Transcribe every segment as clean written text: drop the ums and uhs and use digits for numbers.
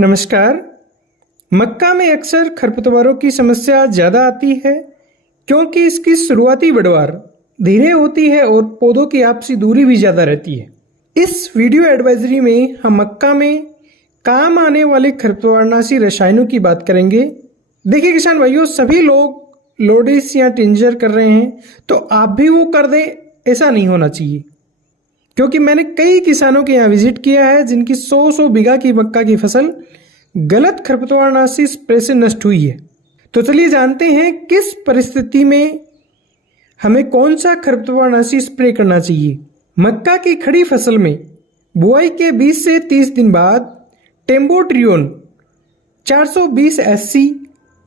नमस्कार। मक्का में अक्सर खरपतवारों की समस्या ज़्यादा आती है क्योंकि इसकी शुरुआती बढ़वार धीरे होती है और पौधों की आपसी दूरी भी ज़्यादा रहती है। इस वीडियो एडवाइजरी में हम मक्का में काम आने वाले खरपतवारनाशी रसायनों की बात करेंगे। देखिए किसान भाइयों, सभी लोग लोडिस या टिंजर कर रहे हैं तो आप भी वो कर दें, ऐसा नहीं होना चाहिए। क्योंकि मैंने कई किसानों के यहाँ विजिट किया है जिनकी 100 बीघा की मक्का की फसल गलत खरपतवारनाशी स्प्रे से नष्ट हुई है। तो चलिए जानते हैं किस परिस्थिति में हमें कौन सा खरपतवारनाशी स्प्रे करना चाहिए। मक्का की खड़ी फसल में बुआई के 20 से 30 दिन बाद टेम्बोट्रियोन 420 SC,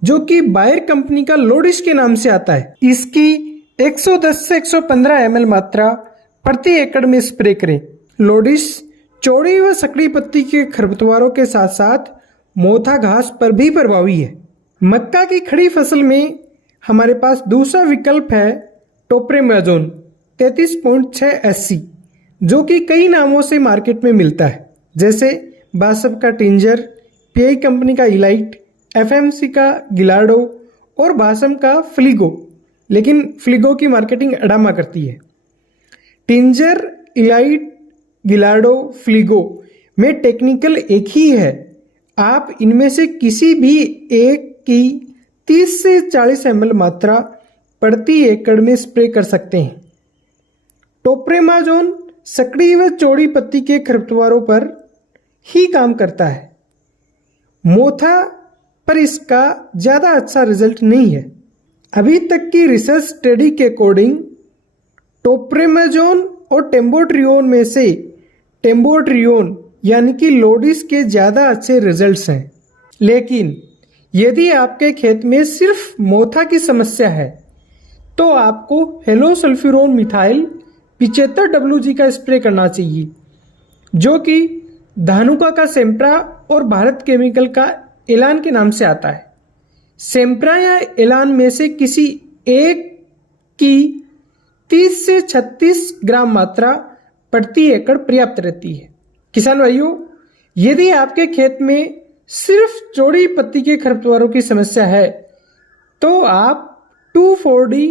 जो कि बायर कंपनी का लोडिस के नाम से आता है, इसकी 110 से 115 ml मात्रा प्रति एकड़ में स्प्रे करें। लोडिस चौड़ी व सकड़ी पत्ती के खरपतवारों के साथ साथ मोथा घास पर भी प्रभावी है। मक्का की खड़ी फसल में हमारे पास दूसरा विकल्प है टोप्रेमाजोन 33.6 SC, जो कि कई नामों से मार्केट में मिलता है, जैसे बासफ का टिंजर, PI कंपनी का इलाइट, FMC का गिलार्डो और बासम का फ्लिगो। लेकिन फ्लिगो की मार्केटिंग अडामा करती है। टिंजर, इलाइट, गिलार्डो, फ्लिगो में टेक्निकल एक ही है। आप इनमें से किसी भी एक की 30 से 40 ml मात्रा प्रति एकड़ में स्प्रे कर सकते हैं। टोप्रेमाजोन सकड़ी व चौड़ी पत्ती के खरपतवारों पर ही काम करता है, मोथा पर इसका ज़्यादा अच्छा रिजल्ट नहीं है। अभी तक की रिसर्च स्टडी के अकॉर्डिंग टोप्रेमाजोन और टेम्बोट्रियोन में से टेम्बोट्रियोन यानी कि लोडिस के ज़्यादा अच्छे रिजल्ट्स हैं। लेकिन यदि आपके खेत में सिर्फ मोथा की समस्या है तो आपको हेलोसल्फ्यूरोन मिथाइल 75 WG का स्प्रे करना चाहिए, जो कि धानुका का सेम्प्रा और भारत केमिकल का एलान के नाम से आता है। सेम्प्रा या एलान में से किसी एक की 30 से 36 ग्राम मात्रा प्रति एकड़ पर्याप्त रहती है। किसान भाइयों, यदि आपके खेत में सिर्फ चौड़ी पत्ती के खरपतवारों की समस्या है तो आप 2,4-D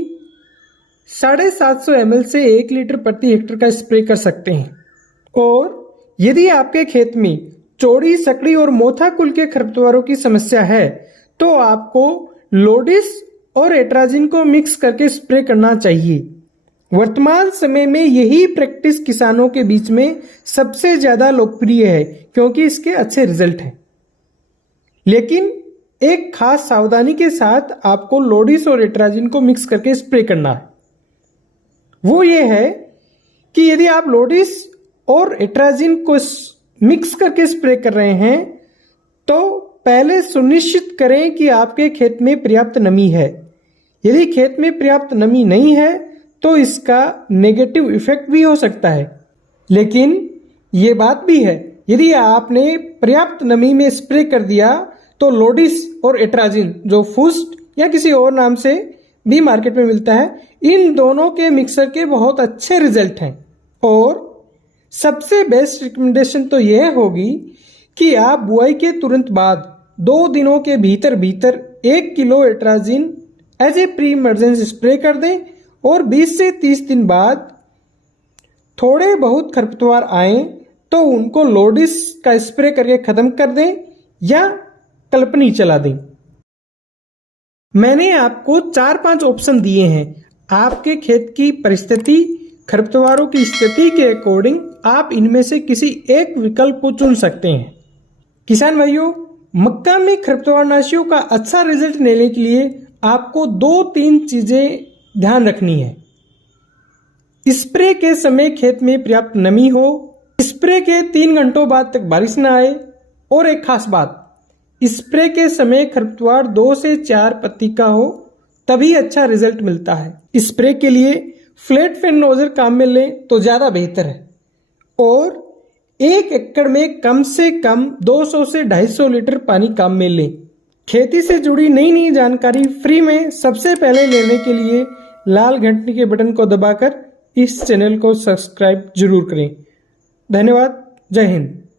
750 ml से 1 लीटर प्रति हेक्टेयर का स्प्रे कर सकते हैं। और यदि आपके खेत में चौड़ी, सकड़ी और मोथा कुल के खरपतवारों की समस्या है तो आपको लोडिस और एट्राजिन को मिक्स करके स्प्रे करना चाहिए। वर्तमान समय में यही प्रैक्टिस किसानों के बीच में सबसे ज्यादा लोकप्रिय है क्योंकि इसके अच्छे रिजल्ट हैं। लेकिन एक खास सावधानी के साथ आपको लोडिस और एट्राजिन को मिक्स करके स्प्रे करना है। वो ये है कि यदि आप लोडिस और एट्राजिन को मिक्स करके स्प्रे कर रहे हैं तो पहले सुनिश्चित करें कि आपके खेत में पर्याप्त नमी है। यदि खेत में पर्याप्त नमी नहीं है तो इसका नेगेटिव इफेक्ट भी हो सकता है। लेकिन ये बात भी है, यदि आपने पर्याप्त नमी में स्प्रे कर दिया तो लोडिस और एट्राजिन, जो फुस्ट या किसी और नाम से भी मार्केट में मिलता है, इन दोनों के मिक्सर के बहुत अच्छे रिजल्ट हैं। और सबसे बेस्ट रिकमेंडेशन तो यह होगी कि आप बुआई के तुरंत बाद 2 दिनों के भीतर 1 kilo atrazine as a pre emergency spray कर दें और 20 से 30 दिन बाद थोड़े बहुत खरपतवार आए तो उनको लोडिस का स्प्रे करके खत्म कर दें या कल्पनी चला दें। मैंने आपको 4-5 ऑप्शन दिए हैं। आपके खेत की परिस्थिति, खरपतवारों की स्थिति के अकॉर्डिंग आप इनमें से किसी एक विकल्प को चुन सकते हैं। किसान भाइयों, मक्का में खरपतवारनाशियों का अच्छा रिजल्ट लेने के लिए आपको 2-3 चीजें ध्यान रखनी है। स्प्रे के समय खेत में पर्याप्त नमी हो, स्प्रे के 3 घंटों बाद तक बारिश न आए, और एक खास बात, स्प्रे के समय खरपतवार 2 से 4 पत्ती का हो, तभी अच्छा रिजल्ट मिलता है। स्प्रे के लिए फ्लैट फैन नोजल काम में लें तो ज्यादा बेहतर है। और 1 एकड़ में कम से कम 200 से 250 लीटर पानी काम में लें। खेती से जुड़ी नई जानकारी फ्री में सबसे पहले लेने के लिए लाल घंटी के बटन को दबाकर इस चैनल को सब्सक्राइब जरूर करें। धन्यवाद। जय हिंद।